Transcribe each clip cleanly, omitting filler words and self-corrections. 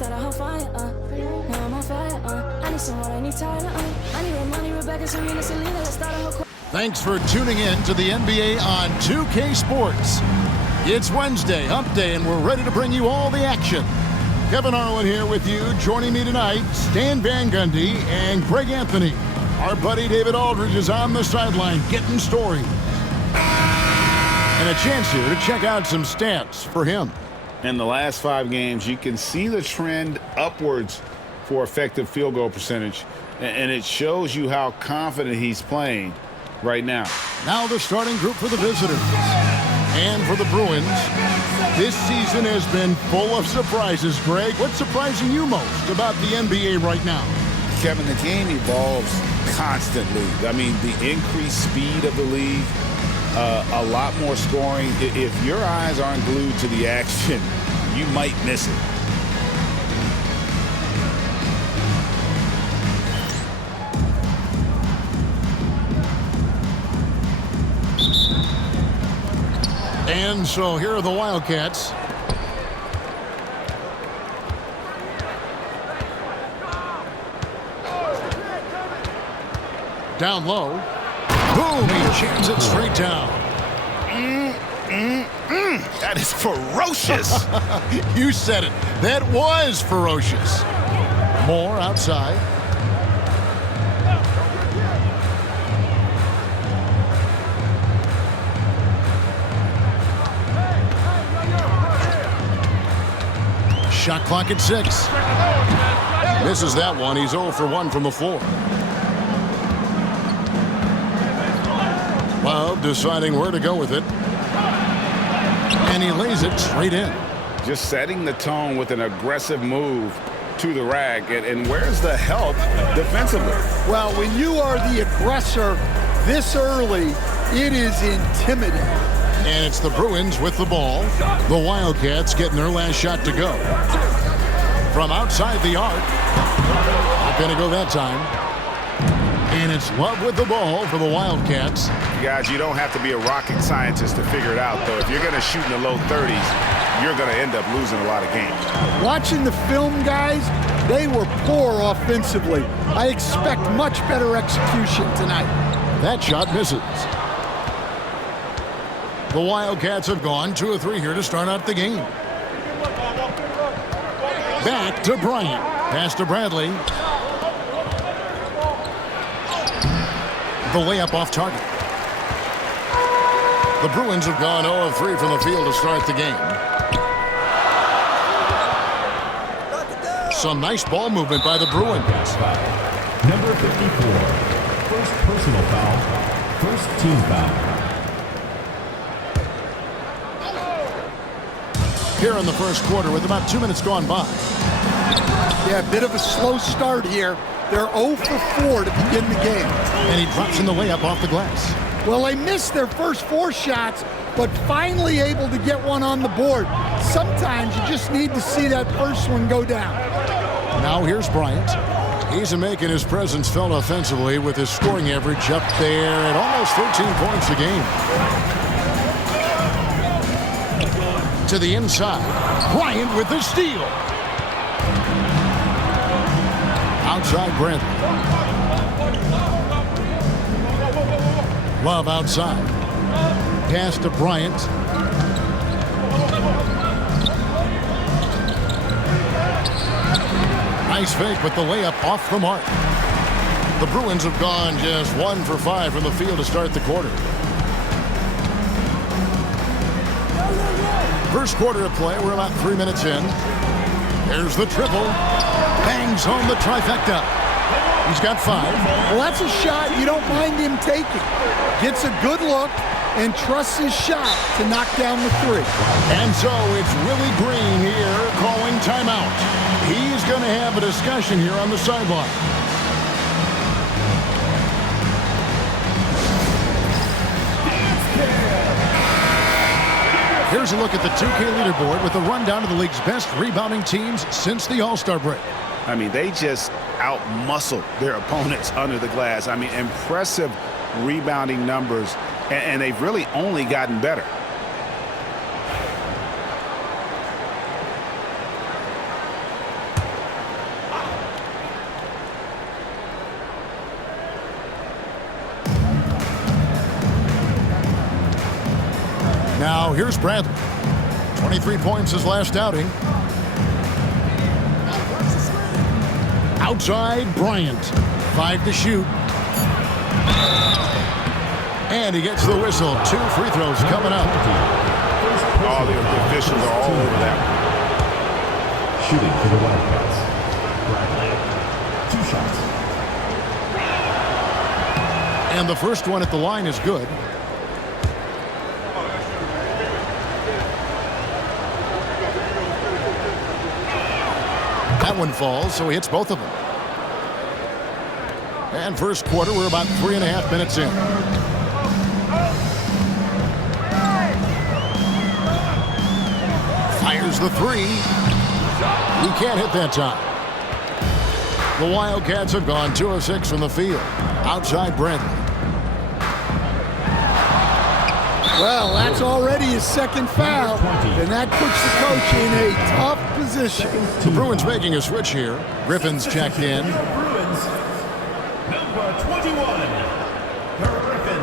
start a whole fire, now I'm on fire, I need some water, I need Tyler, I need Romani, Rebecca, Serena, Selena, let's start a whole. Thanks for tuning in to the NBA on 2K Sports. It's Wednesday, Hump Day, and we're ready to bring you all the action. Kevin Harlan here with you. Joining me tonight, Stan Van Gundy and Greg Anthony. Our buddy David Aldridge is on the sideline getting stories. And a chance here to check out some stats for him. In the last 5 games, you can see the trend upwards for effective field goal percentage. And it shows you how confident he's playing right now. Now the starting group for the visitors. And for the Bruins, this season has been full of surprises. Greg, what's surprising you most about the NBA right now? Kevin, the game evolves constantly. I mean, the increased speed of the league, a lot more scoring. If your eyes aren't glued to the action, you might miss it. And so here are the Wildcats. Down low. Boom! He jams it straight down. That is ferocious. You said it. That was ferocious. More outside. Shot clock at 6. Misses that one. He's 0 for 1 from the floor. Love deciding where to go with it. And he lays it straight in. Just setting the tone with an aggressive move to the rack. And where's the help defensively? Well, when you are the aggressor this early, it is intimidating. And it's the Bruins with the ball. The Wildcats getting their last shot to go. From outside the arc. Not going to go that time. And it's Love with the ball for the Wildcats. Guys, you don't have to be a rocket scientist to figure it out, though. If you're going to shoot in the low 30s, you're going to end up losing a lot of games. Watching the film, guys, they were poor offensively. I expect much better execution tonight. That shot misses. The Wildcats have gone 2 of 3 here to start out the game. Back to Bryant. Pass to Bradley. The layup off target. The Bruins have gone 0 of 3 from the field to start the game. Some nice ball movement by the Bruins. Number 54. First personal foul. First team foul. Here in the first quarter with about 2 minutes gone by. Yeah, a bit of a slow start here. They're 0 for 4 to begin the game. And he drops in the layup off the glass. Well, they missed their first 4 shots, but finally able to get one on the board. Sometimes you just need to see that first one go down. Now here's Bryant. He's making his presence felt offensively with his scoring average up there at almost 13 points a game. To the inside. Bryant with the steal. Outside Bradley. Love outside. Pass to Bryant. Nice fake, but the layup off the mark. The Bruins have gone just 1 for 5 from the field to start the quarter. First quarter of play, we're about 3 minutes in. There's the triple. Bangs home the trifecta. He's got 5. Well, that's a shot you don't mind him taking. Gets a good look and trusts his shot to knock down the 3. And so it's Willie Green here calling timeout. He's going to have a discussion here on the sideline. Here's a look at the 2K leaderboard with a rundown of the league's best rebounding teams since the All-Star break. I mean, they just out-muscle their opponents under the glass. I mean, impressive rebounding numbers, and they've really only gotten better. Now here's Bradley. 23 points his last outing. Outside Bryant. 5 to shoot. And he gets the whistle. 2 free throws coming up. All the officials are all over that one. Shooting for the Wildcats. Bradley. 2 shots. And the first one at the line is good. That one falls, so he hits both of them. And first quarter, we're about 3.5 minutes in. Fires the 3. He can't hit that time. The Wildcats have gone 2 of 6 from the field. Outside Bradley. Well, that's already his second foul, and that puts the coach in a tough position. The Bruins making a switch here. Griffin's checked in. Bruins, number 21, Griffin.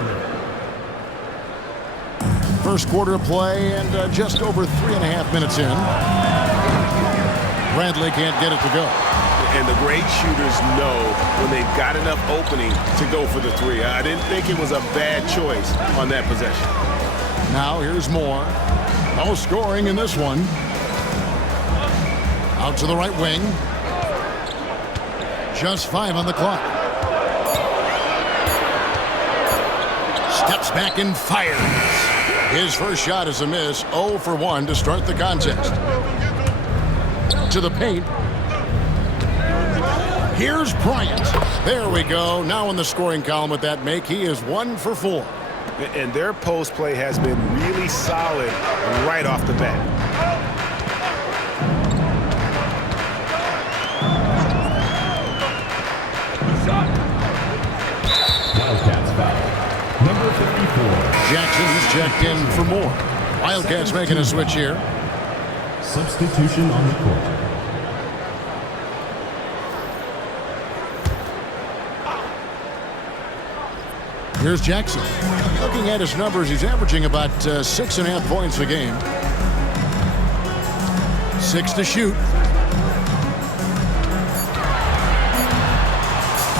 First quarter of play and just over 3.5 minutes in. Bradley can't get it to go. And the great shooters know when they've got enough opening to go for the 3. I didn't think it was a bad choice on that possession. Now here's Moore. No scoring in this one. Out to the right wing. Just 5 on the clock. Steps back and fires. His first shot is a miss. 0 for 1 to start the contest. To the paint. Here's Bryant. There we go. Now in the scoring column with that make. He is 1 for 4. And their post play has been really solid right off the bat. Wildcats foul. Number 54. Jackson's checked in for more. Wildcats making a switch here. Substitution on the court. Here's Jackson. Looking at his numbers, he's averaging about 6.5 points a game. 6 to shoot.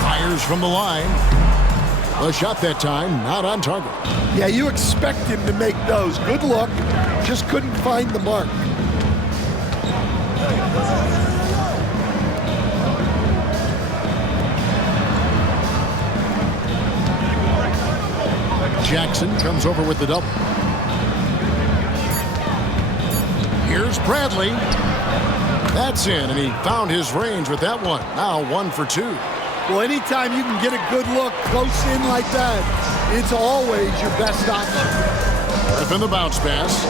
Fires from the line. A shot that time, not on target. Yeah, you expect him to make those. Good look, just couldn't find the mark. Jackson comes over with the double. Here's Bradley. That's in, and he found his range with that one. Now 1 for 2. Well, anytime you can get a good look close in like that, it's always your best option. Griffin the bounce pass.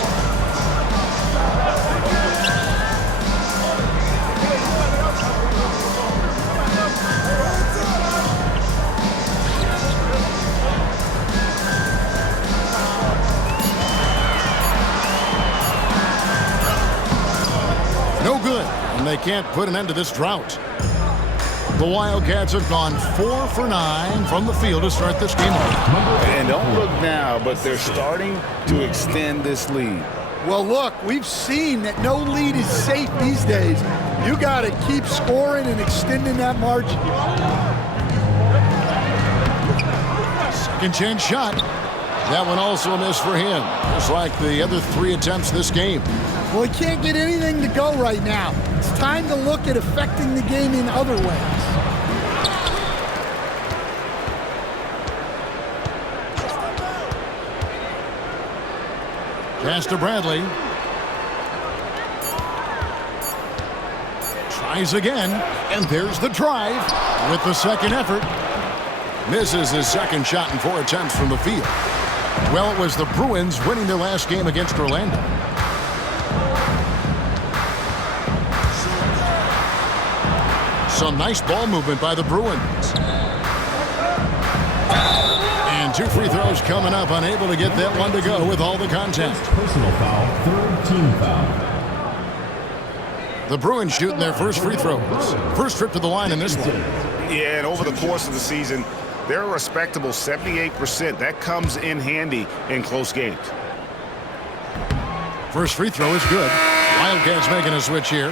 No good, and they can't put an end to this drought. The Wildcats have gone 4 for 9 from the field to start this game off. And don't look now, but they're starting to extend this lead. Well, look, we've seen that no lead is safe these days. You got to keep scoring and extending that margin. Second chance shot. That one also a miss for him, just like the other 3 attempts this game. Well, he can't get anything to go right now. It's time to look at affecting the game in other ways. Pass to Bradley. Tries again, and there's the drive with the second effort. Misses his second shot in 4 attempts from the field. Well, it was the Bruins winning their last game against Orlando. Some nice ball movement by the Bruins. And 2 free throws coming up, unable to get that one to go with all the contact. Personal foul, 3rd team foul. The Bruins shooting their first free throws. First trip to the line in this one. Yeah, and over the course of the season, they're a respectable 78%. That comes in handy in close games. First free throw is good. Wildcats making a switch here.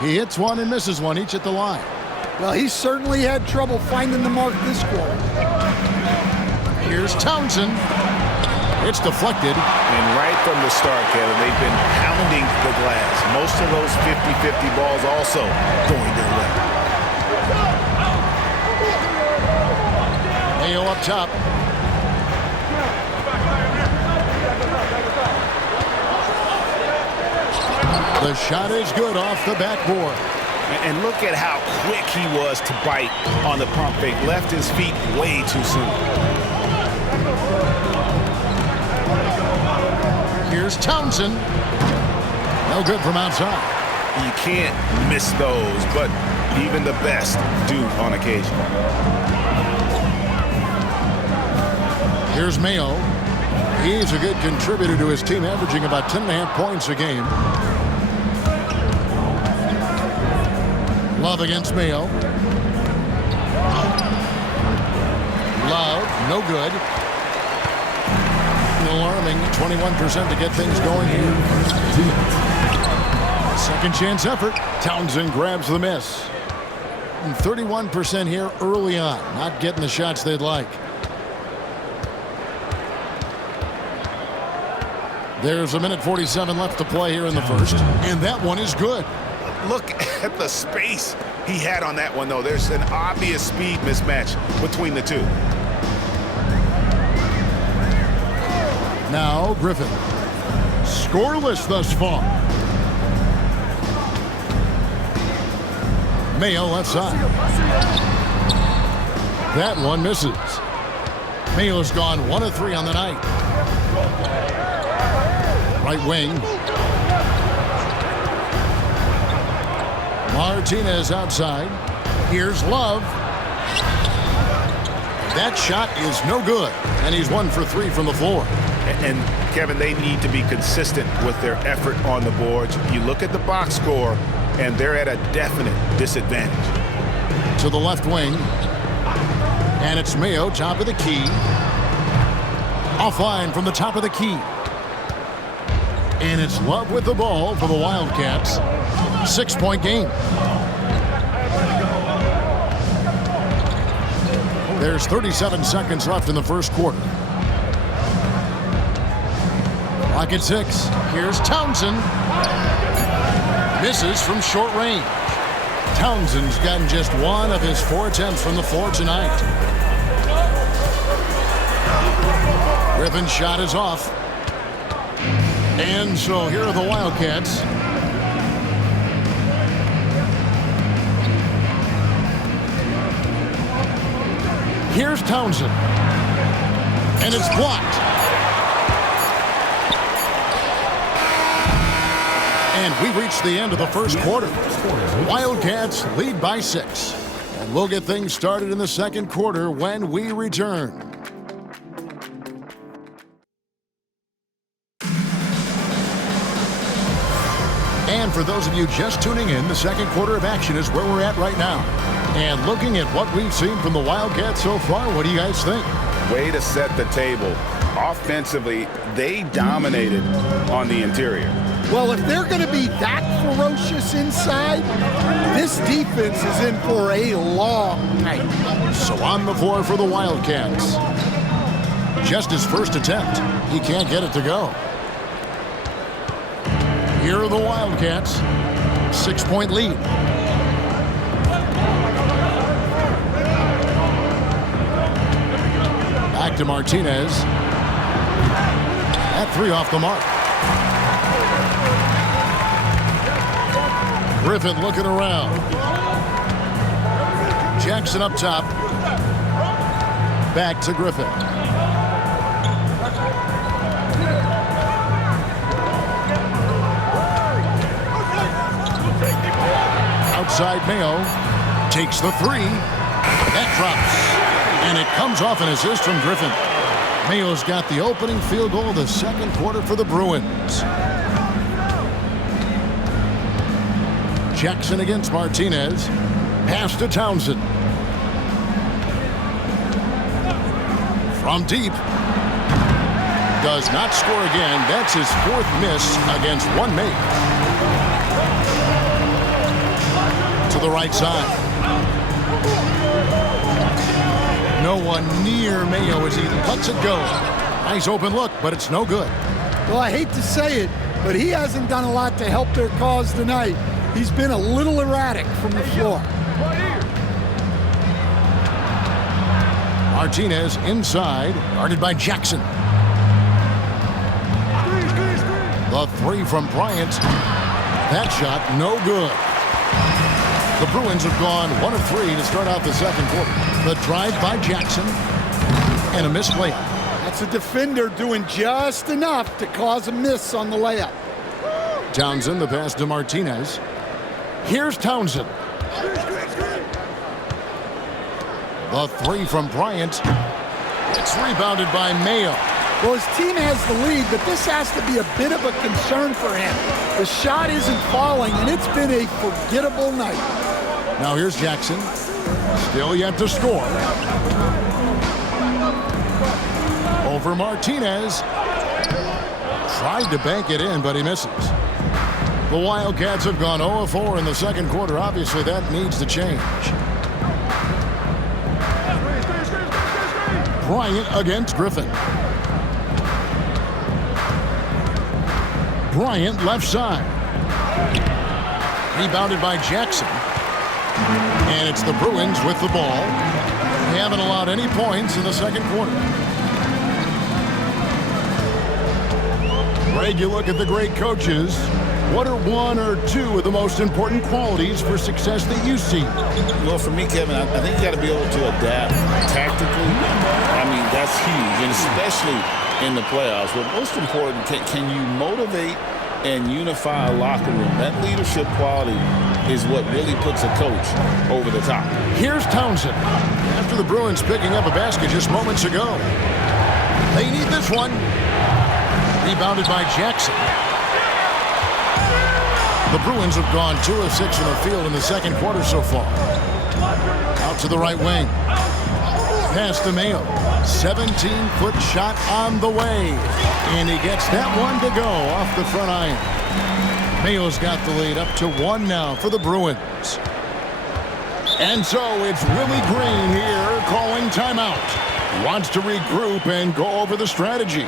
He hits one and misses one, each at the line. Well, he certainly had trouble finding the mark this quarter. Here's Townsend. It's deflected. And right from the start, Kevin, they've been pounding the glass. Most of those 50-50 balls also going their way. Mayo up top. The shot is good off the backboard. And look at how quick he was to bite on the pump fake. Left his feet way too soon. Here's Townsend. No good from outside. You can't miss those, but even the best do on occasion. Here's Mayo. He's a good contributor to his team, averaging about 10.5 points a game. Love against Mayo. Love, no good. An alarming 21% to get things going here. Second chance effort. Townsend grabs the miss. And 31% here early on. Not getting the shots they'd like. There's 1:47 left to play here in the first. And that one is good. Look at the space he had on that one, though. There's an obvious speed mismatch between the two. Now Griffin. Scoreless thus far. Mayo left side. That one misses. Mayo's gone 1 of 3 on the night. Right wing. Martinez outside. Here's Love. That shot is no good. And he's 1 for 3 from the floor. And Kevin, they need to be consistent with their effort on the boards. You look at the box score, and they're at a definite disadvantage. To the left wing. And it's Mayo, top of the key. Offline from the top of the key. And it's Love with the ball for the Wildcats. 6-point game. There's 37 seconds left in the first quarter. Clock at 6. Here's Townsend. Misses from short range. Townsend's gotten just 1 of his 4 attempts from the floor tonight. Griffin's shot is off. And so here are the Wildcats. Here's Townsend. And it's blocked. And we reached the end of the first quarter. Wildcats lead by 6. And we'll get things started in the second quarter when we return. And for those of you just tuning in, the second quarter of action is where we're at right now. And looking at what we've seen from the Wildcats so far, what do you guys think? Way to set the table. Offensively, they dominated on the interior. Well, if they're going to be that ferocious inside, this defense is in for a long night. So on the floor for the Wildcats. Just his first attempt. He can't get it to go. Here are the Wildcats. 6-point lead. Back to Martinez. That 3 off the mark. Griffin looking around. Jackson up top. Back to Griffin. Outside Mayo. Takes the 3. That drops. And it comes off an assist from Griffin. Mayo's got the opening field goal of the second quarter for the Bruins. Jackson against Martinez. Pass to Townsend. From deep. Does not score again. That's his fourth miss against one mate. To the right side. No one near Mayo as he lets it go. Nice open look, but it's no good. Well, I hate to say it, but he hasn't done a lot to help their cause tonight. He's been a little erratic from the floor. Martinez inside, guarded by Jackson. The three from Bryant. That shot, no good. The Bruins have gone 1 of 3 to start out the second quarter. The drive by Jackson and a missed layup. That's a defender doing just enough to cause a miss on the layup. Townsend, the pass to Martinez. Here's Townsend. The three from Bryant. It's rebounded by Mayo. Well, his team has the lead, but this has to be a bit of a concern for him. The shot isn't falling, and it's been a forgettable night. Now here's Jackson. Still yet to score. Over Martinez. Tried to bank it in, but he misses. The Wildcats have gone 0 of 4 in the second quarter. Obviously, that needs to change. Bryant against Griffin. Bryant left side. Rebounded by Jackson. And it's the Bruins with the ball. They haven't allowed any points in the second quarter. Greg, you look at the great coaches. What are one or two of the most important qualities for success that you see? Well, for me, Kevin, I think you got to be able to adapt tactically. I mean, that's huge, and especially in the playoffs. But most important, can you motivate and unify a locker room? That leadership quality is what really puts a coach over the top. Here's Townsend. After the Bruins picking up a basket just moments ago. They need this one. Rebounded by Jackson. The Bruins have gone 2 of 6 in the field in the second quarter so far. Out to the right wing. Pass to Mayo. 17-foot shot on the way. And he gets that one to go off the front iron. Mayo's got the lead up to 1 now for the Bruins. And so it's Willie Green here calling timeout. Wants to regroup and go over the strategy.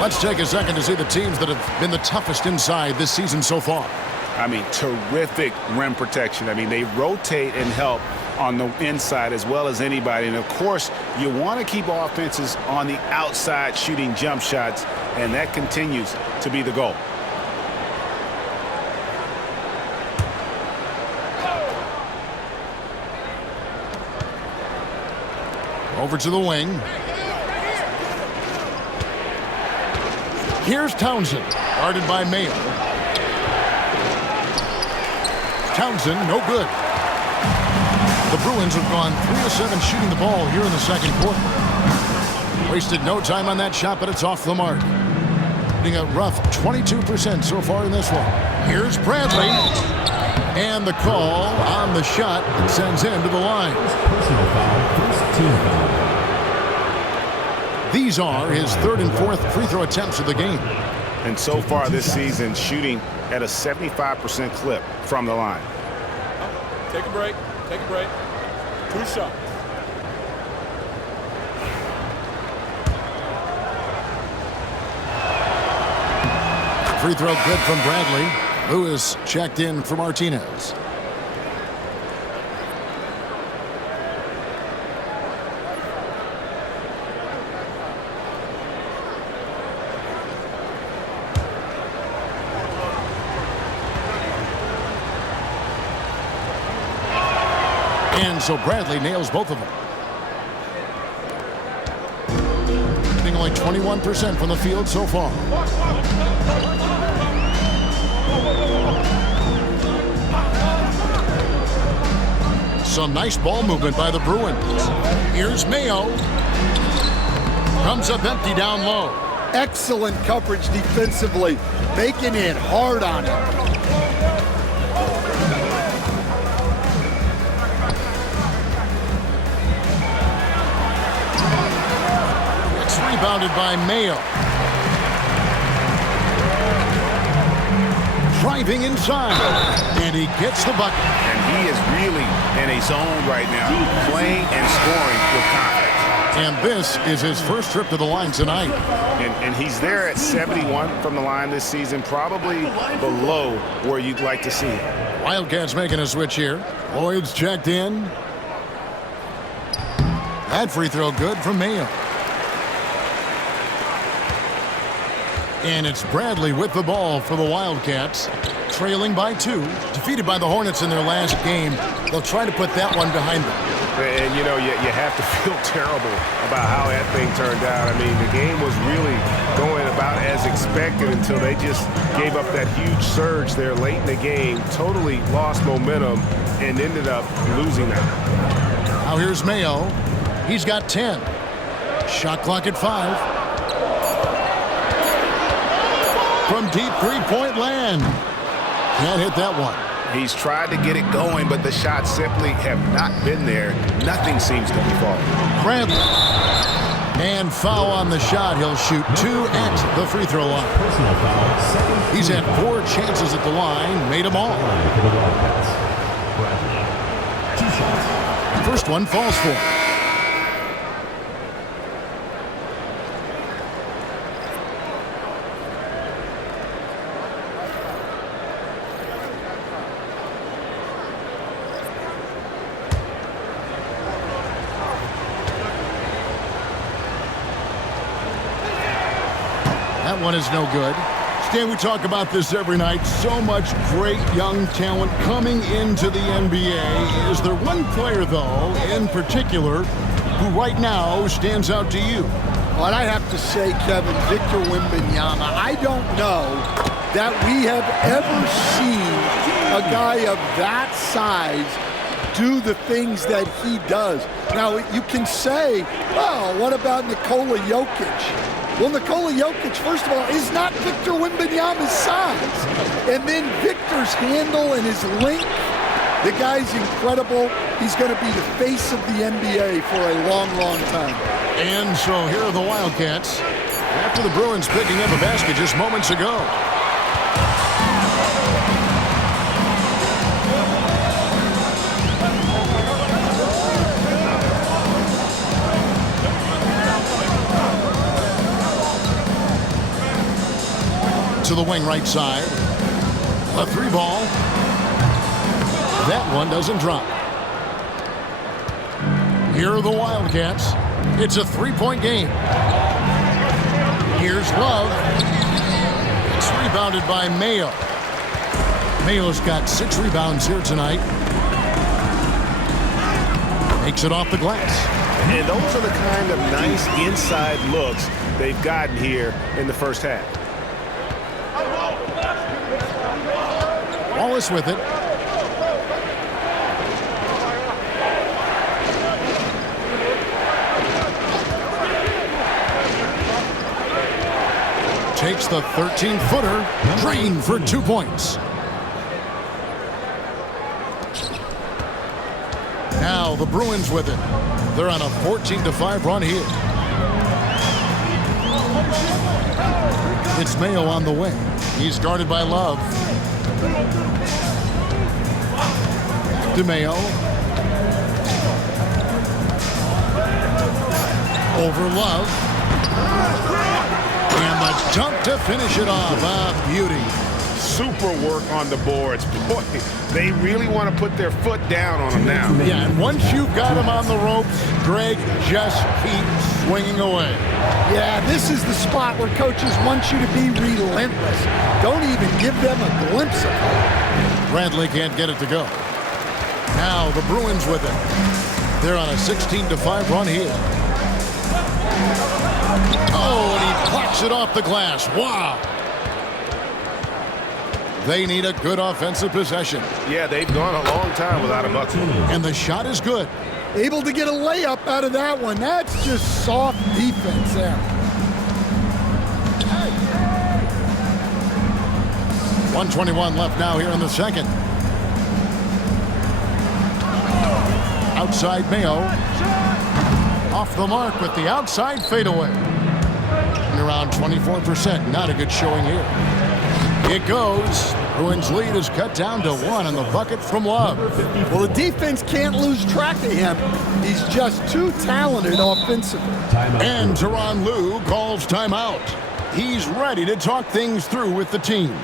Let's take a second to see the teams that have been the toughest inside this season so far. I mean, terrific rim protection. I mean, they rotate and help on the inside as well as anybody. And, of course, you want to keep offenses on the outside shooting jump shots, and that continues to be the goal. Over to the wing. Here's Townsend, guarded by Mayo. Townsend, no good. The Bruins have gone 3 of 7 shooting the ball here in the second quarter. Wasted no time on that shot, but it's off the mark. Hitting a rough 22% so far in this one. Here's Bradley. And the call on the shot that sends him to the line. Personal foul, first team foul. These are his 3rd and 4th free throw attempts of the game. And so far this season, shooting at a 75% clip from the line. Take a break. Take a break. 2 shots. Free throw good from Bradley. Lewis checked in for Martinez. And so Bradley nails both of them. 21% from the field so far. Some nice ball movement by the Bruins. Here's Mayo. Comes up empty down low. Excellent coverage defensively, making it hard on him. It's rebounded by Mayo. Driving inside, and he gets the bucket. And he is really in a zone right now, playing and scoring with confidence. And this is his first trip to the line tonight. And he's there at 71 from the line this season, probably below where you'd like to see him. Wildcats making a switch here. Lloyd's checked in. That free throw good from Mayo. And it's Bradley with the ball for the Wildcats, trailing by 2. Defeated by the Hornets in their last game. They'll try to put that one behind them. And, you know, you have to feel terrible about how that thing turned out. I mean, the game was really going about as expected until they just gave up that huge surge there late in the game, totally lost momentum, and ended up losing that. Now here's Mayo. He's got 10. Shot clock at 5. From deep three-point land. Can't hit that one. He's tried to get it going, but the shots simply have not been there. Nothing seems to be falling. Bradley. And foul on the shot. He'll shoot 2 at the free throw line. Personal foul. Second. He's had 4 chances at the line. Made them all. For the Wildcats. Bradley. 2 shots. First one falls for. That one is no good. Stan, we talk about this every night. So much great young talent coming into the NBA. Is there one player, though, in particular, who right now stands out to you? Well, I have to say, Kevin, Victor Wembanyama. I don't know that we have ever seen a guy of that size do the things that he does. Now, you can say, well, what about Nikola Jokic? Well, Nikola Jokic, first of all, is not Victor Wembanyama's size. And then Victor's handle and his length, the guy's incredible. He's going to be the face of the NBA for a long, long time. And so here are the Wildcats after the Bruins picking up a basket just moments ago. To the wing right side. A 3-ball. That one doesn't drop. Here are the Wildcats. It's a 3-point game. Here's Love. It's rebounded by Mayo. Mayo's got 6 rebounds here tonight. Makes it off the glass. And those are the kind of nice inside looks they've gotten here in the first half. Wallace with it. Takes the 13-footer, drained for 2 points. Now the Bruins with it. They're on a 14-5 run here. It's Mayo on the wing. He's guarded by Love. To Mayo. Over Love. And the dunk to finish it off. A beauty. Super work on the boards. Boy, they really want to put their foot down on them now. Yeah, and once you've got him on the ropes, Greg, just keep swinging away. Yeah, this is the spot where coaches want you to be relentless. Don't even give them a glimpse of it. Bradley can't get it to go. Now the Bruins with it. They're on a 16-5 run here. Oh, and he blocks it off the glass. Wow. They need a good offensive possession. Yeah, they've gone a long time without a bucket. And the shot is good. Able to get a layup out of that one. That's just soft defense there. 1:21 left now here in the second. Outside Mayo. Off the mark with the outside fadeaway. And around 24%. Not a good showing here. It goes. Bruins lead is cut down to 1 on the bucket from Love. Well, the defense can't lose track of him. He's just too talented offensively. And Tyronn Lue calls timeout. He's ready to talk things through with the team.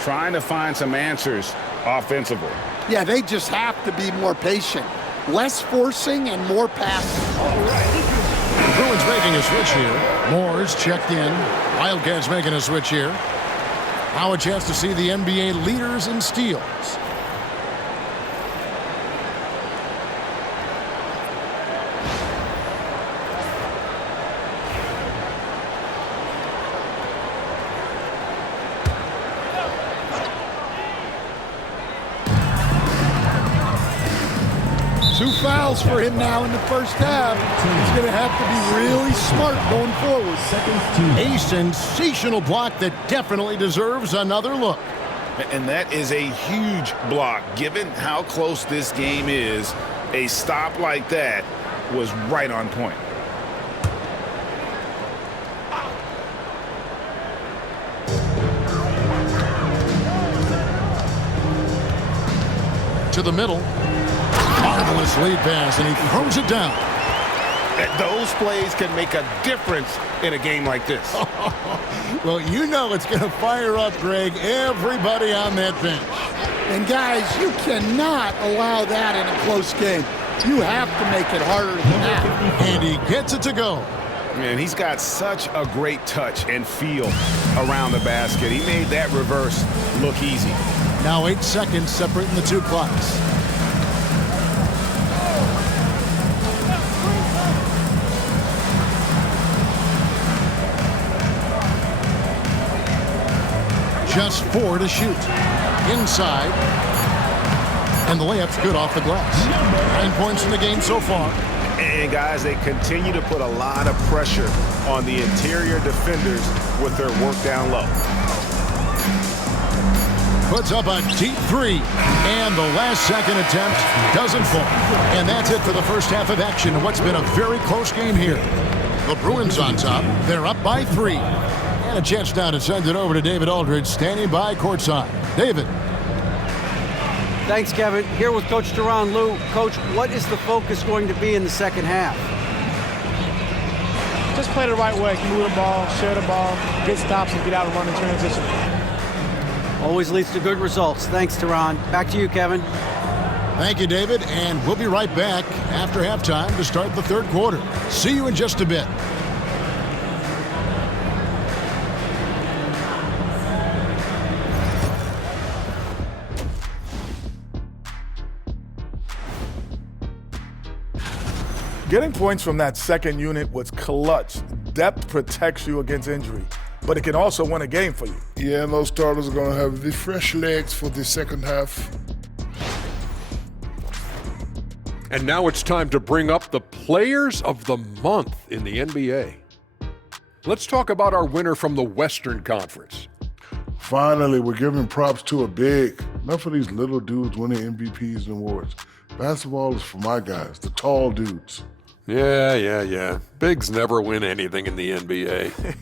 Trying to find some answers offensively. Yeah, they just have to be more patient. Less forcing and more passing. The Bruins making a switch here. Moore's checked in. Wildcats making a switch here. Now a chance to see the NBA leaders in steals. Two fouls for him now in the first half. He's going to have to be really smart going forward. A sensational block that definitely deserves another look. And that is a huge block. Given how close this game is, a stop like that was right on point. To the middle. Marvelous lead pass, and he throws it down. Those plays can make a difference in a game like this. Well, you know it's going to fire up, Greg, everybody on that bench. And guys, you cannot allow that in a close game. You have to make it harder than that. And he gets it to go. Man, he's got such a great touch and feel around the basket. He made that reverse look easy. Now 8 seconds separating the two clocks. Just 4 to shoot. Inside. And the layup's good off the glass. 9 points in the game so far. And guys, they continue to put a lot of pressure on the interior defenders with their work down low. Puts up a deep 3. And the last second attempt doesn't fall. And that's it for the first half of action in what's been a very close game here. The Bruins on top. They're up by 3. And a chance now to send it over to David Aldridge, standing by courtside. David. Thanks, Kevin. Here with Coach Tyronn Lue. Coach, what is the focus going to be in the second half? Just play the right way. Move the ball, share the ball, get stops, and get out and run in transition. Always leads to good results. Thanks, Tyronn. Back to you, Kevin. Thank you, David. And we'll be right back after halftime to start the third quarter. See you in just a bit. Getting points from that second unit was clutch. Depth protects you against injury, but it can also win a game for you. Yeah, and those starters are going to have the fresh legs for the second half. And now it's time to bring up the Players of the Month in the NBA. Let's talk about our winner from the Western Conference. Finally, we're giving props to a big. Enough of these little dudes winning MVPs and awards. Basketball is for my guys, the tall dudes. Yeah. Bigs never win anything in the NBA.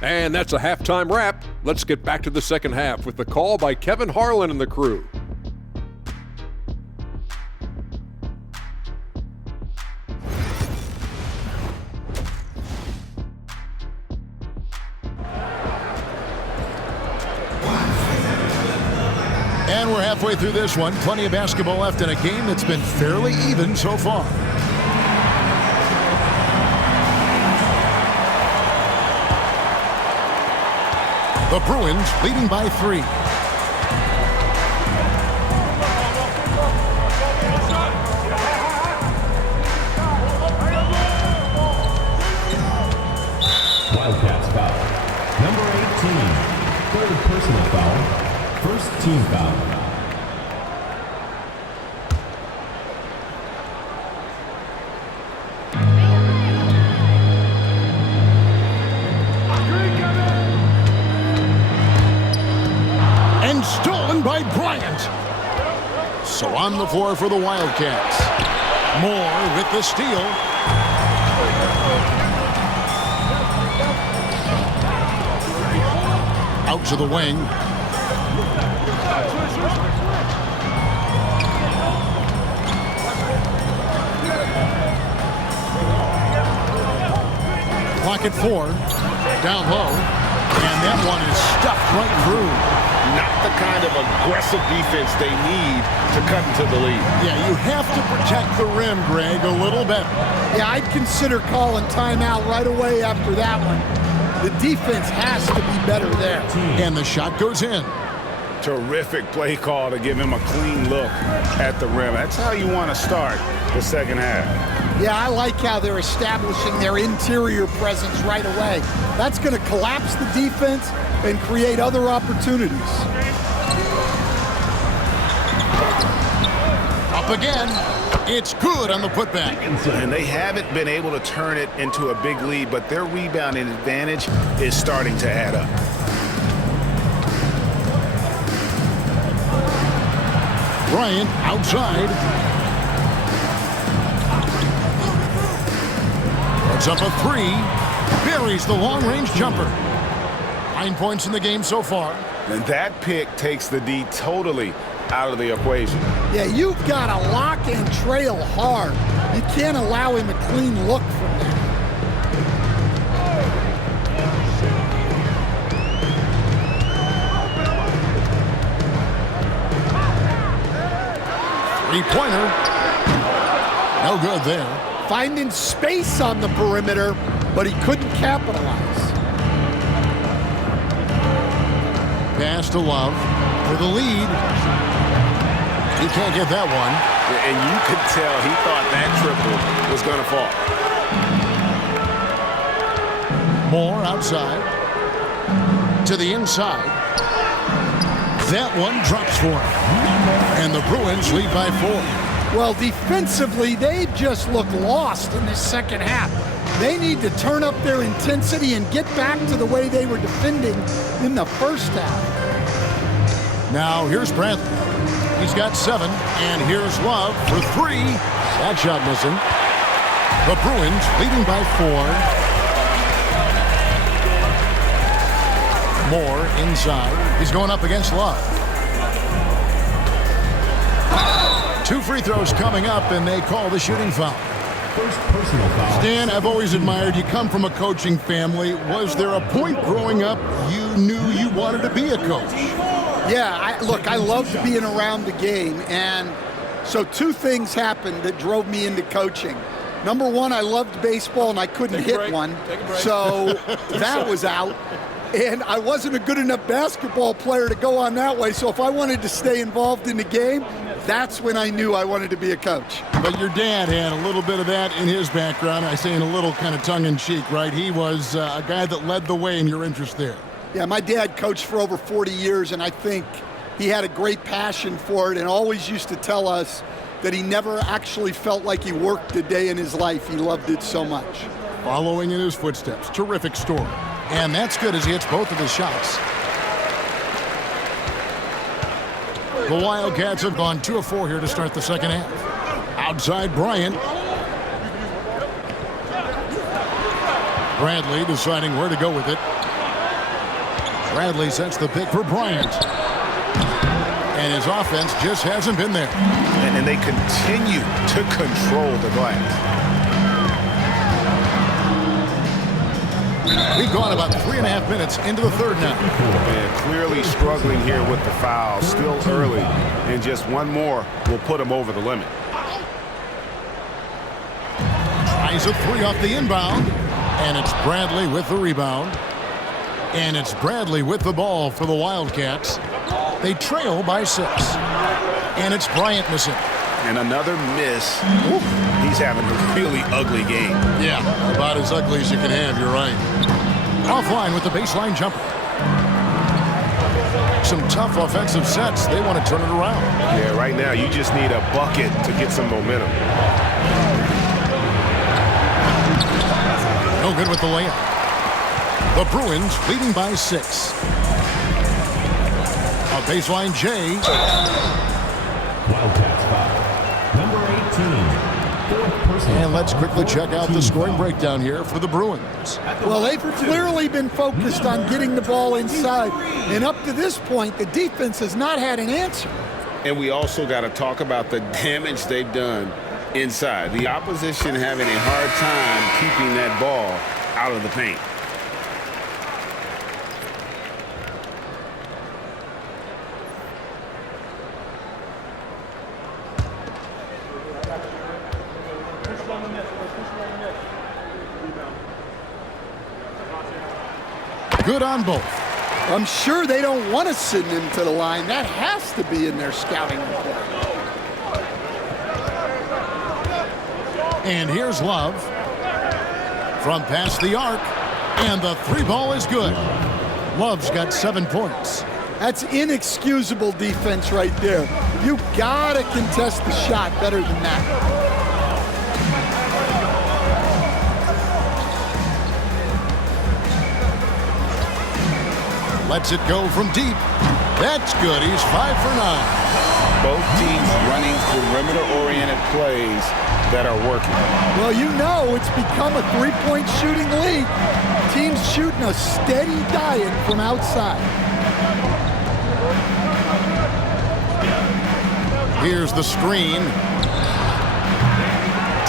And that's a halftime wrap. Let's get back to the second half with the call by Kevin Harlan and the crew. And we're halfway through this one. Plenty of basketball left in a game that's been fairly even so far. The Bruins leading by 3. foul. Number 18, third personal foul, first team foul. And stolen by Bryant. So on the floor for the Wildcats. Moore with the steal. Out to the wing. Clock at 4. Down low. And that one is stuffed right through. Not the kind of aggressive defense they need to cut into the lead. Yeah, you have to protect the rim, Greg, a little better. Yeah, I'd consider calling timeout right away after that one. The defense has to be better there. And the shot goes in. Terrific play call to give him a clean look at the rim. That's how you want to start the second half. Yeah, I like how they're establishing their interior presence right away. That's going to collapse the defense and create other opportunities. Up again. It's good on the putback. And they haven't been able to turn it into a big lead, but their rebounding advantage is starting to add up. Bryant outside. Puts up a 3. Buries the long-range jumper. 9 points in the game so far. And that pick takes the D totally out of the equation. Yeah, you've got to lock and trail hard. You can't allow him a clean look from there. Three-pointer. No good there. Finding space on the perimeter, but he couldn't capitalize. Pass to Love for the lead. He can't get that one. And you could tell he thought that triple was going to fall. Moore outside. To the inside. That one drops for him. And the Bruins lead by 4. Well, defensively, they just look lost in this second half. They need to turn up their intensity and get back to the way they were defending in the first half. Now here's Bradley. He's got 7, and here's Love for 3. That shot missing. The Bruins leading by 4. Moore inside. He's going up against Love. 2 free throws coming up, and they call the shooting foul. First personal foul. Stan, I've always admired you. Come from a coaching family. Was there a point growing up you knew you wanted to be a coach? Yeah, look, I loved being around the game, and so 2 things happened that drove me into coaching. Number 1, I loved baseball, and I couldn't hit one, so that was out. And I wasn't a good enough basketball player to go on that way, so if I wanted to stay involved in the game, that's when I knew I wanted to be a coach. But your dad had a little bit of that in his background. I say in a little kind of tongue-in-cheek, right? He was a guy that led the way in your interest there. Yeah, my dad coached for over 40 years, and I think he had a great passion for it and always used to tell us that he never actually felt like he worked a day in his life. He loved it so much. Following in his footsteps. Terrific story. And that's good as he hits both of his shots. The Wildcats have gone 2 of 4 here to start the second half. Outside Bryant. Bradley deciding where to go with it. Bradley sets the pick for Bryant. And his offense just hasn't been there. And they continue to control the glass. We've gone about 3.5 minutes into the third now. And clearly struggling here with the foul. Still early. And just one more will put him over the limit. Tries a 3 off the inbound. And it's Bradley with the rebound. And it's Bradley with the ball for the Wildcats. They trail by 6. And it's Bryant missing. And another miss. He's having a really ugly game. Yeah, about as ugly as you can have, you're right. Offline with the baseline jumper. Some tough offensive sets. They want to turn it around. Yeah, right now you just need a bucket to get some momentum. No good with the layup. The Bruins leading by 6. A baseline J. Wildcats foul. Number 18. And let's quickly check out the scoring breakdown here for the Bruins. Well, they've clearly been focused on getting the ball inside. And up to this point, the defense has not had an answer. And we also got to talk about the damage they've done inside. The opposition having a hard time keeping that ball out of the paint. Good on both. I'm sure they don't want to send him to the line. That has to be in their scouting report. And here's Love from past the arc, and the 3 ball is good. Love's got 7 points. That's inexcusable defense right there. You gotta contest the shot better than that. Lets it go from deep. That's good. He's 5 for 9. Both teams running perimeter-oriented plays that are working. Well, you know it's become a 3-point shooting league. Teams shooting a steady diet from outside. Here's the screen.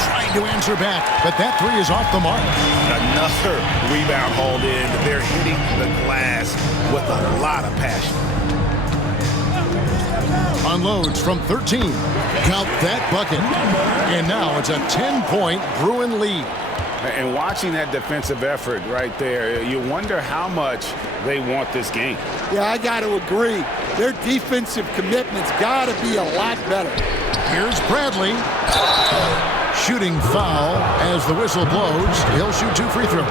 Trying to answer back, but that 3 is off the mark. Another rebound hauled in. They're hitting the glass with a lot of passion. Unloads from 13. Count that bucket. And now it's a 10-point Bruin lead. And watching that defensive effort right there, you wonder how much they want this game. Yeah, I got to agree. Their defensive commitment's got to be a lot better. Here's Bradley. Shooting foul as the whistle blows. He'll shoot 2 free throws.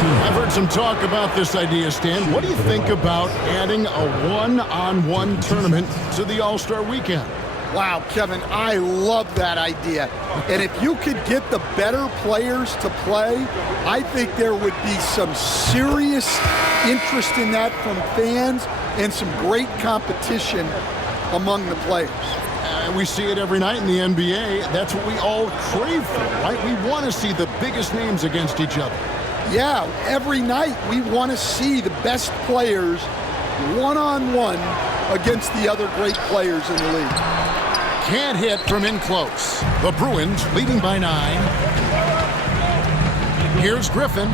I've heard some talk about this idea, Stan. What do you think about adding a one-on-one tournament to the All-Star weekend? Wow, Kevin, I love that idea. And if you could get the better players to play, I think there would be some serious interest in that from fans and some great competition among the players. We see it every night in the NBA. That's what we all crave for, right? We want to see the biggest names against each other. Yeah, every night we want to see the best players one-on-one against the other great players in the league. Can't hit from in close. The Bruins leading by 9. Here's Griffin.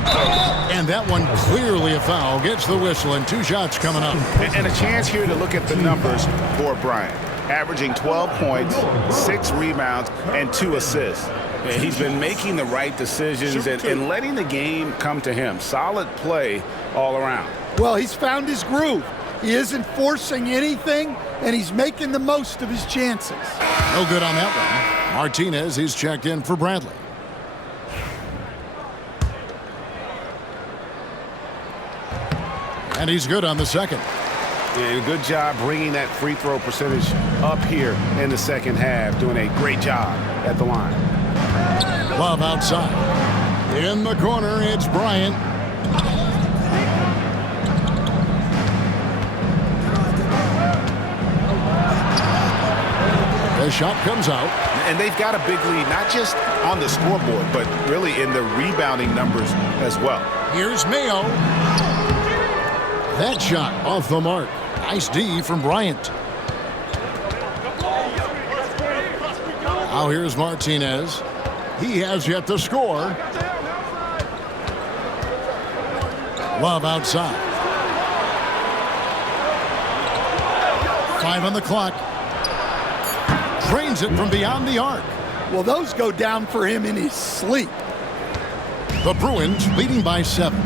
And that one clearly a foul. Gets the whistle and 2 shots coming up. And a chance here to look at the numbers for Bryant. Averaging 12 points, 6 rebounds, and 2 assists. And he's been making the right decisions and letting the game come to him. Solid play all around. Well, he's found his groove. He isn't forcing anything, and he's making the most of his chances. No good on that one. Martinez, he's checked in for Bradley. And he's good on the second. And good job bringing that free throw percentage up here in the second half. Doing a great job at the line. Love outside. In the corner, it's Bryant. The shot comes out. And they've got a big lead, not just on the scoreboard, but really in the rebounding numbers as well. Here's Mayo. That shot off the mark. Nice D from Bryant. Now here's Martinez. He has yet to score. Love outside. 5 on the clock. Drains it from beyond the arc. Well, those go down for him in his sleep. The Bruins leading by 7.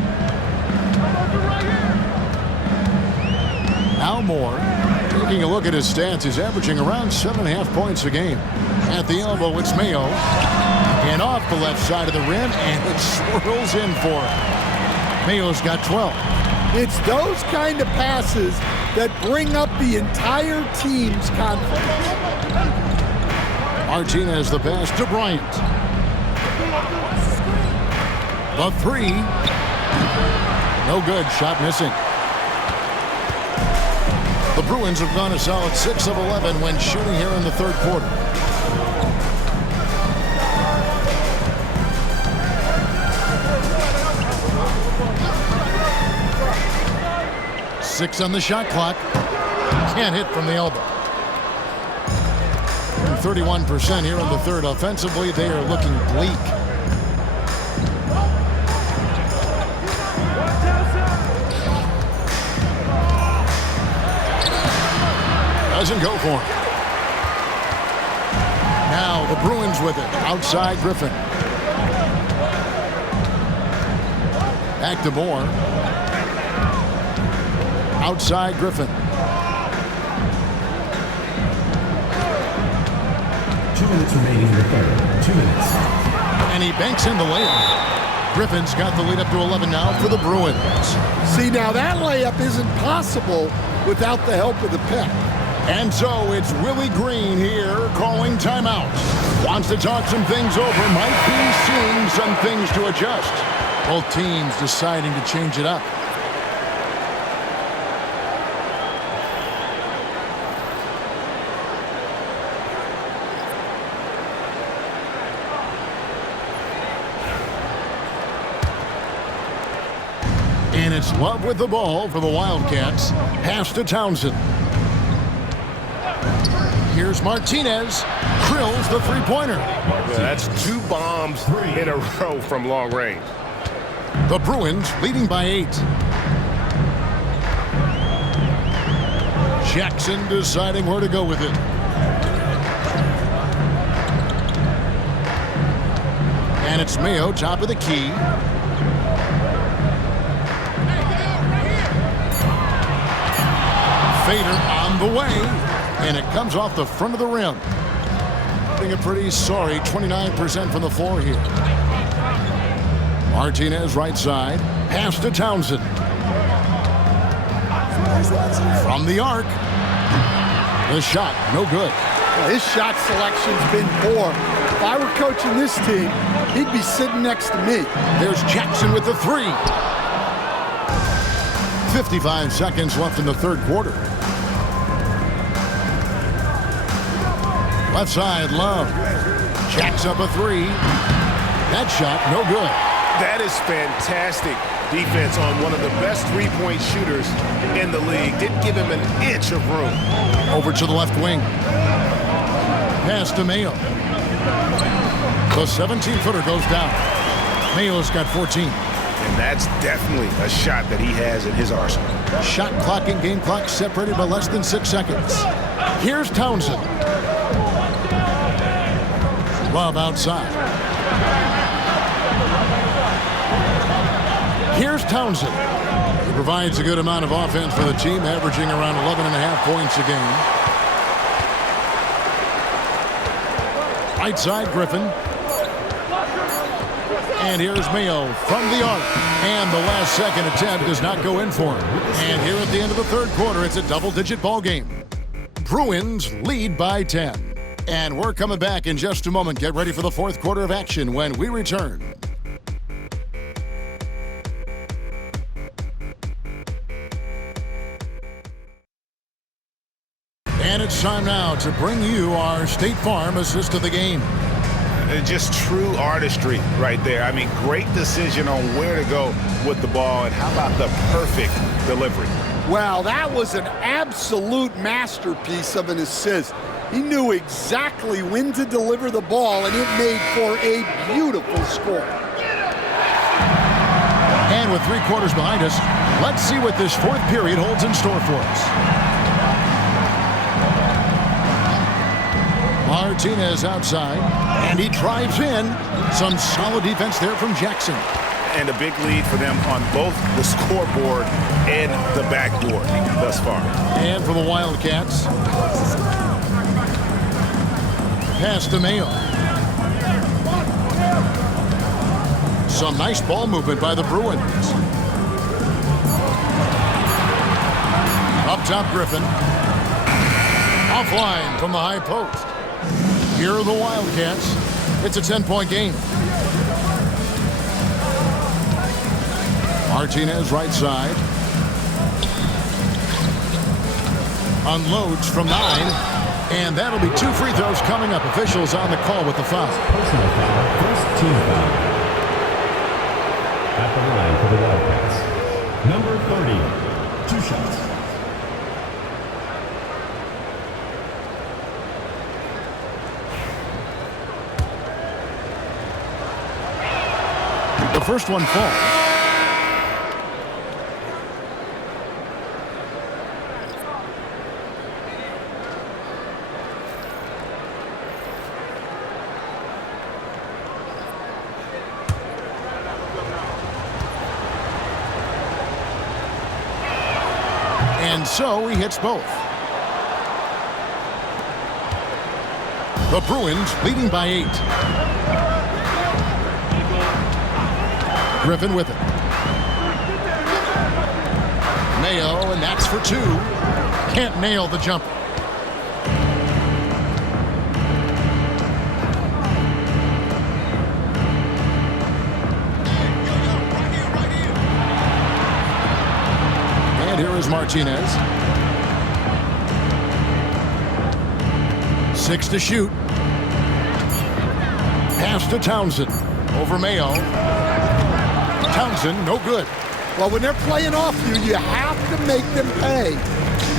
Now Moore, taking a look at his stats, he's averaging around 7.5 points a game. At the elbow, it's Mayo. And off the left side of the rim, and it swirls in for him. Mayo's got 12. It's those kind of passes that bring up the entire team's confidence. Martinez the pass to Bryant. The three. No good. Shot missing. The Bruins have gone a solid 6 of 11 when shooting here in the third quarter. Six on the shot clock. Can't hit from the elbow. 31% here in the third. Offensively, they are looking bleak. Doesn't go for him. Now the Bruins with it. Outside Griffin. Back to Moore. Outside Griffin. 2 minutes remaining in the third. 2 minutes. And he banks in the layup. Griffin's got the lead up to 11 now for the Bruins. See, now that layup isn't possible without the help of the pick. And so it's Willie Green here calling timeout. Wants to talk some things over. Might be seeing some things to adjust. Both teams deciding to change it up. And it's Love with the ball for the Wildcats. Pass to Townsend. Here's Martinez. Drills the three-pointer. Yeah, that's 2 bombs in a row from long range. The Bruins leading by 8. Jackson deciding where to go with it. And it's Mayo, top of the key. Fader on the way, and it comes off the front of the rim. Getting a pretty sorry 29% from the floor here. Martinez right side, pass to Townsend. From the arc, the shot, no good. Well, his shot selection's been poor. If I were coaching this team, he'd be sitting next to me. There's Jackson with the three. 55 seconds left in the third quarter. Left side, Love. Jacks up a three. That shot, no good. That is fantastic defense on one of the best three-point shooters in the league. Didn't give him an inch of room. Over to the left wing. Pass to Mayo. The 17-footer goes down. Mayo's got 14. And that's definitely a shot that he has in his arsenal. Shot clock and game clock separated by less than 6 seconds. Here's Townsend. Love outside. Here's Townsend. He provides a good amount of offense for the team, averaging around 11.5 points a game. Right side, Griffin. And here's Mayo from the arc. And the last second attempt does not go in for him. And here at the end of the third quarter, it's a double-digit ball game. Bruins lead by 10. And we're coming back in just a moment. Get ready for the fourth quarter of action when we return. And it's time now to bring you our State Farm assist of the game. Just true artistry right there. I mean, great decision on where to go with the ball, and how about the perfect delivery? Wow, that was an absolute masterpiece of an assist. He knew exactly when to deliver the ball, and it made for a beautiful score. And with 3 quarters behind us, let's see what this fourth period holds in store for us. Martinez outside, and he drives in. Some solid defense there from Jackson. And a big lead for them on both the scoreboard and the backboard thus far. And for the Wildcats, pass to Mayo. Some nice ball movement by the Bruins. top Griffin. Offline from the high post. Here are the Wildcats. It's a 10-point game. Martinez right side. Unloads from 9. And that'll be 2 free throws coming up. Officials on the call with the foul. Personal foul, first team foul. At the line for the Wildcats. Number 30, 2 shots. The first one falls. And so he hits both. The Bruins leading by 8. Griffin with it. Mayo, and that's for 2. Can't nail the jumper. And here is Martinez. 6 to shoot. Pass to Townsend. Over Mayo. Townsend, no good. Well, when they're playing off you, you have to make them pay.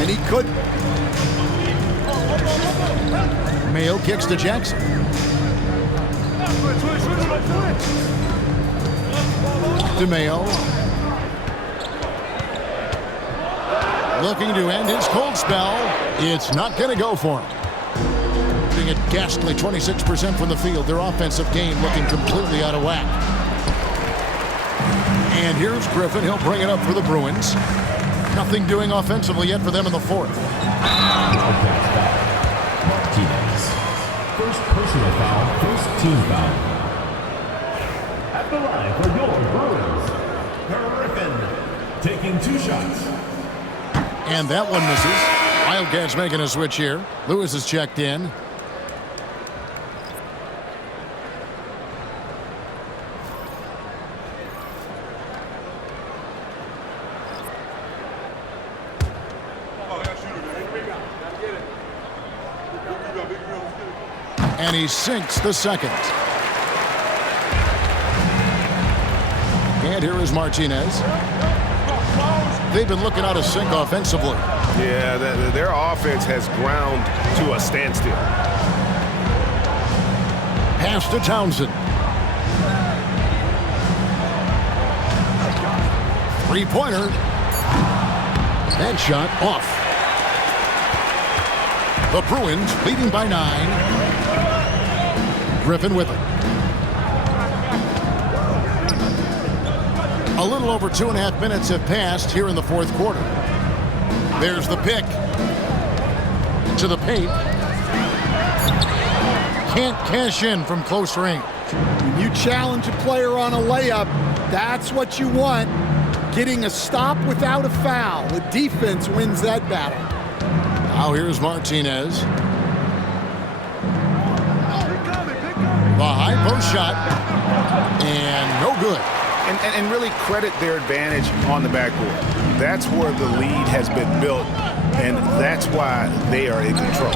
And he couldn't. Mayo kicks to Jackson. To Mayo. Looking to end his cold spell. It's not going to go for him. Being a ghastly 26% from the field. Their offensive game looking completely out of whack. And here's Griffin. He'll bring it up for the Bruins. Nothing doing offensively yet for them in the fourth. Martinez. First personal foul, first team foul. At the line for your Bruins, Griffin taking 2 shots. And that one misses. Wildcats making a switch here. Lewis is checked in. And he sinks the second. And here is Martinez. They've been looking out of sync offensively. Yeah, their offense has ground to a standstill. Pass to Townsend. 3-pointer. That shot off. The Bruins leading by 9. Griffin with it. A little over 2.5 minutes have passed here in the fourth quarter. There's the pick. To the paint. Can't cash in from close range. When you challenge a player on a layup, that's what you want. Getting a stop without a foul. The defense wins that battle. Now here's Martinez. The high post shot. And no good. And really credit their advantage on the backboard. That's where the lead has been built, and that's why they are in control.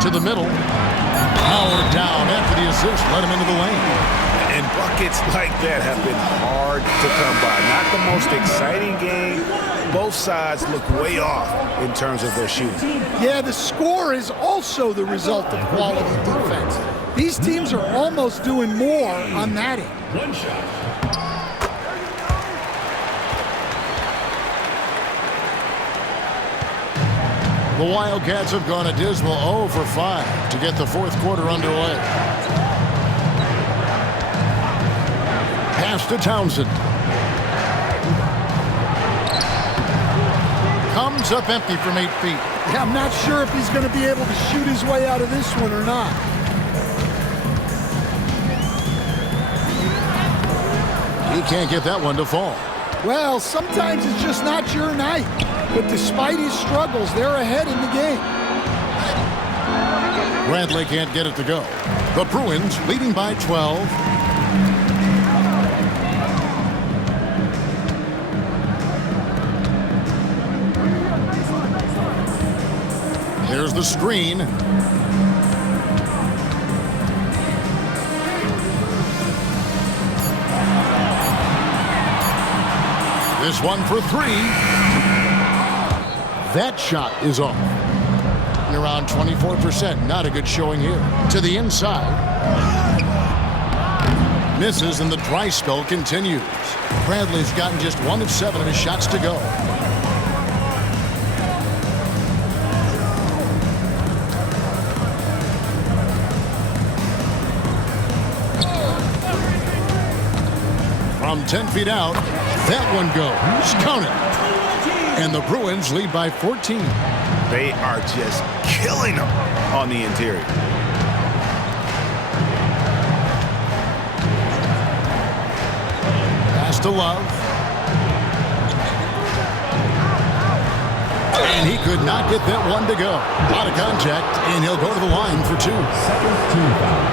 To the middle. Powered down after the assist. Let him into the lane. And buckets like that have been hard to come by. Not the most exciting game. Both sides look way off in terms of their shooting. Yeah, the score is also the result of quality defense. These teams are almost doing more on that end. 1 shot. The Wildcats have gone a dismal 0 for 5 to get the fourth quarter underway. Pass to Townsend. Comes up empty from 8 feet. Yeah, I'm not sure if he's going to be able to shoot his way out of this one or not. He can't get that one to fall. Well, sometimes it's just not your night. But despite his struggles, they're ahead in the game. Bradley can't get it to go. The Bruins leading by 12. There's the screen. This one for three. That shot is off. And around 24%. Not a good showing here. To the inside. Misses and the dry spell continues. Bradley's gotten just 1 of 7 of his shots to go. From 10 feet out, that one goes. Counted. And the Bruins lead by 14. They are just killing them on the interior. Pass to Love. And he could not get that one to go. Out of contact, and he'll go to the line for 2. Second team foul.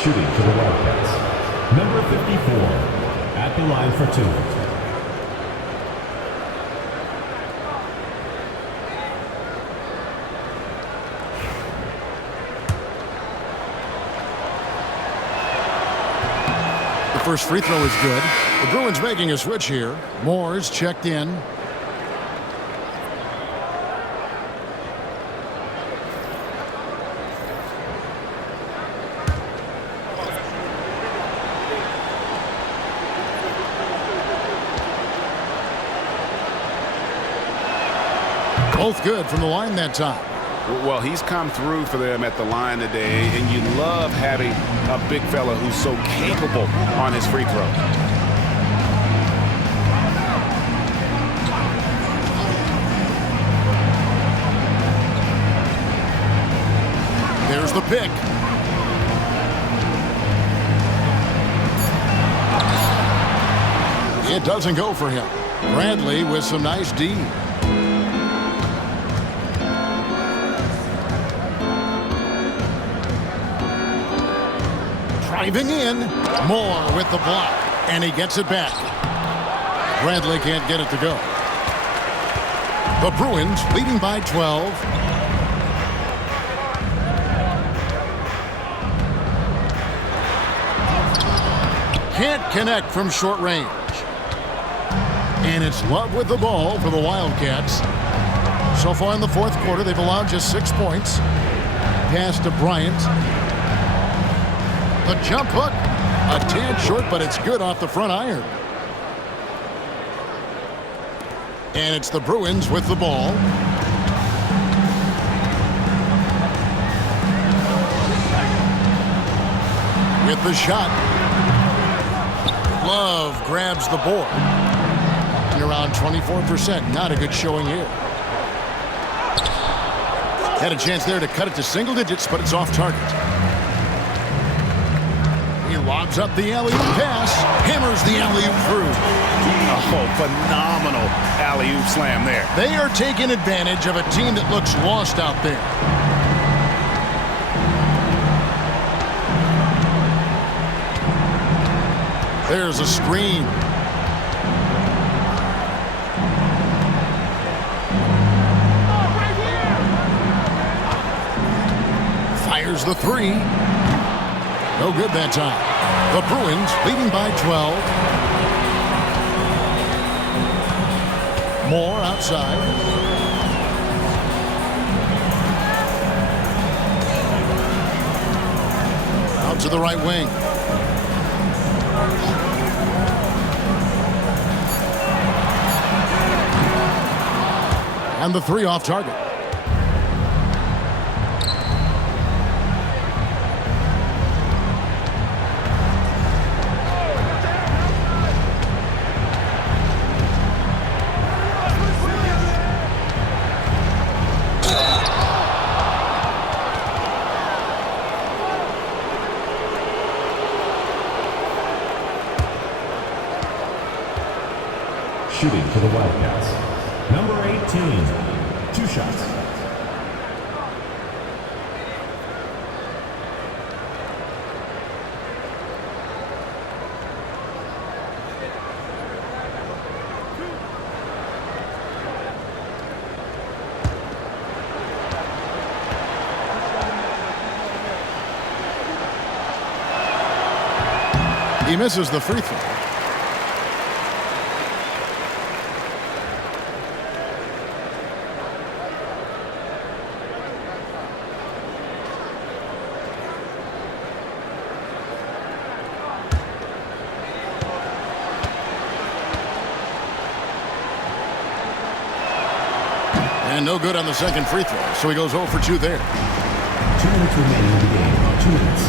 Shooting for the Wildcats. Number 54 at the line for 2. The first free throw is good. The Bruins making a switch here. Moore's checked in. Both good from the line that time. Well, he's come through for them at the line today, and you love having a big fella who's so capable on his free throw. There's the pick. It doesn't go for him. Bradley with some nice D. Driving in, Moore with the block, and he gets it back. Bradley can't get it to go. The Bruins leading by 12. Can't connect from short range. And it's Love with the ball for the Wildcats. So far in the fourth quarter, they've allowed just 6 points. Pass to Bryant. The jump hook, a tad short, but it's good off the front iron. And it's the Bruins with the ball. With the shot. Love grabs the board. And around 24%. Not a good showing here. Had a chance there to cut it to single digits, but it's off target. He lobs up the alley-oop pass, hammers the alley-oop through. Oh, phenomenal alley-oop slam there. They are taking advantage of a team that looks lost out there. There's a screen. Fires the three. No good that time. The Bruins leading by 12. Moore outside. Out to the right wing. And the three off target. Shooting for the Wildcats, number 18, 2 shots. He misses the free throw. And no good on the second free throw, so he goes 0 for 2 there. 2 minutes remaining in the game. 2 minutes.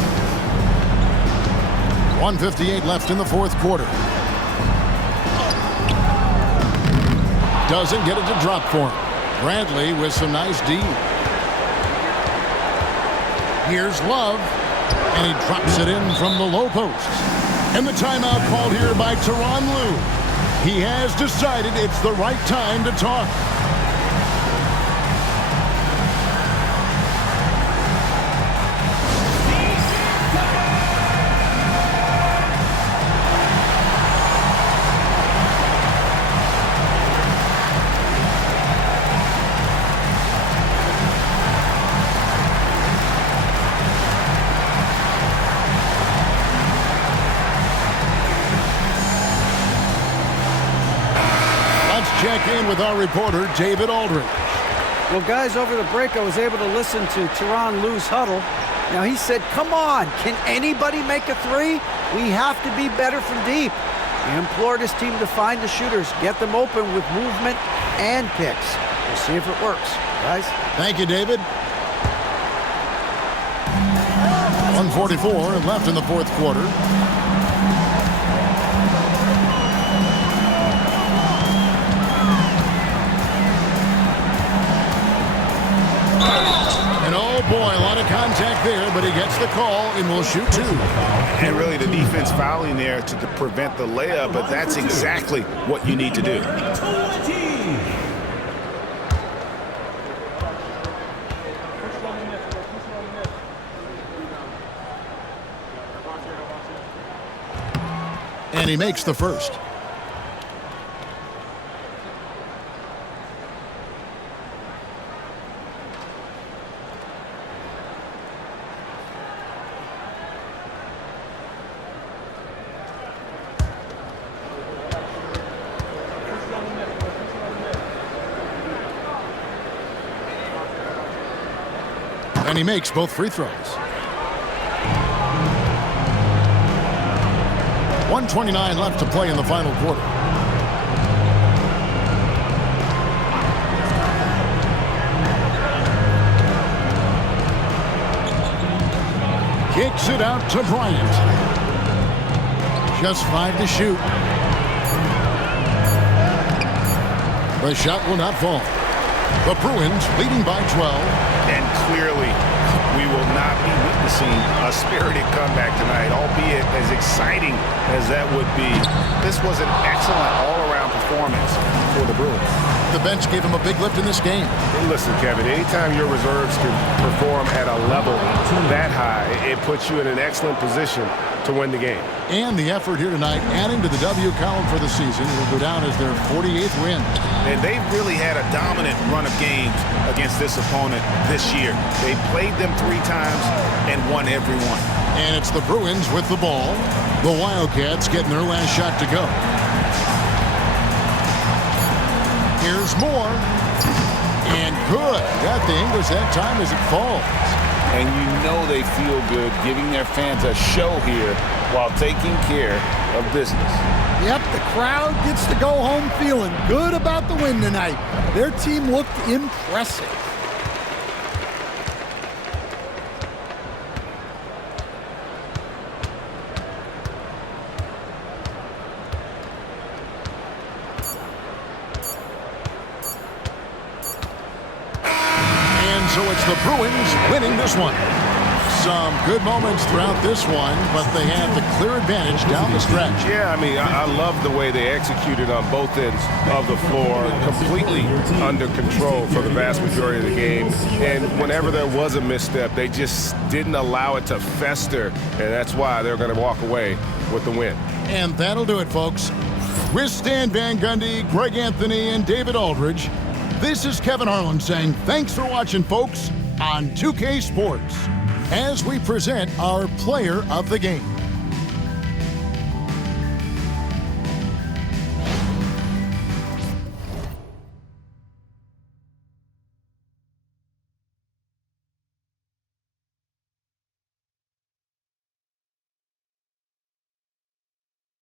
1:58 left in the fourth quarter. Doesn't get it to drop for him. Bradley with some nice D. Here's Love, and he drops it in from the low post. And the timeout called here by Tyronn Lue. He has decided it's the right time to talk. Check in with our reporter, David Aldridge. Well, guys, over the break, I was able to listen to Tyronn Lue's huddle. Now, he said, come on, can anybody make a three? We have to be better from deep. He implored his team to find the shooters, get them open with movement and picks. We'll see if it works, guys. Thank you, David. 1:44 left in the fourth quarter. And oh boy, a lot of contact there, but he gets the call and will shoot 2. And really the defense fouling there to prevent the layup, but that's exactly what you need to do. And he makes the first. And he makes both free throws. 1:29 left to play in the final quarter. Kicks it out to Bryant. Just 5 to shoot. The shot will not fall. The Bruins leading by 12. And clearly, we will not be witnessing a spirited comeback tonight, albeit as exciting as that would be. This was an excellent all-around performance for the Bruins. The bench gave him a big lift in this game. Listen, Kevin, anytime your reserves can perform at a level that high, it puts you in an excellent position to win the game. And the effort here tonight, adding to the W column for the season, will go down as their 48th win. And they've really had a dominant run of games against this opponent this year. They played them 3 times and won every one. And it's the Bruins with the ball. The Wildcats getting their last shot to go. Here's more. And good. Got the English that time as it falls. And you know they feel good giving their fans a show here while taking care of business. Yep, the crowd gets to go home feeling good about the win tonight. Their team looked impressive. So it's the Bruins winning this one. Some good moments throughout this one, but they have the clear advantage down the stretch. Yeah, I mean, I love the way they executed on both ends of the floor, completely under control for the vast majority of the game. And whenever there was a misstep, they just didn't allow it to fester, and that's why they're going to walk away with the win. And that'll do it, folks. With Stan Van Gundy, Greg Anthony, and David Aldridge, this is Kevin Harlan saying thanks for watching, folks, on 2K Sports, as we present our player of the game.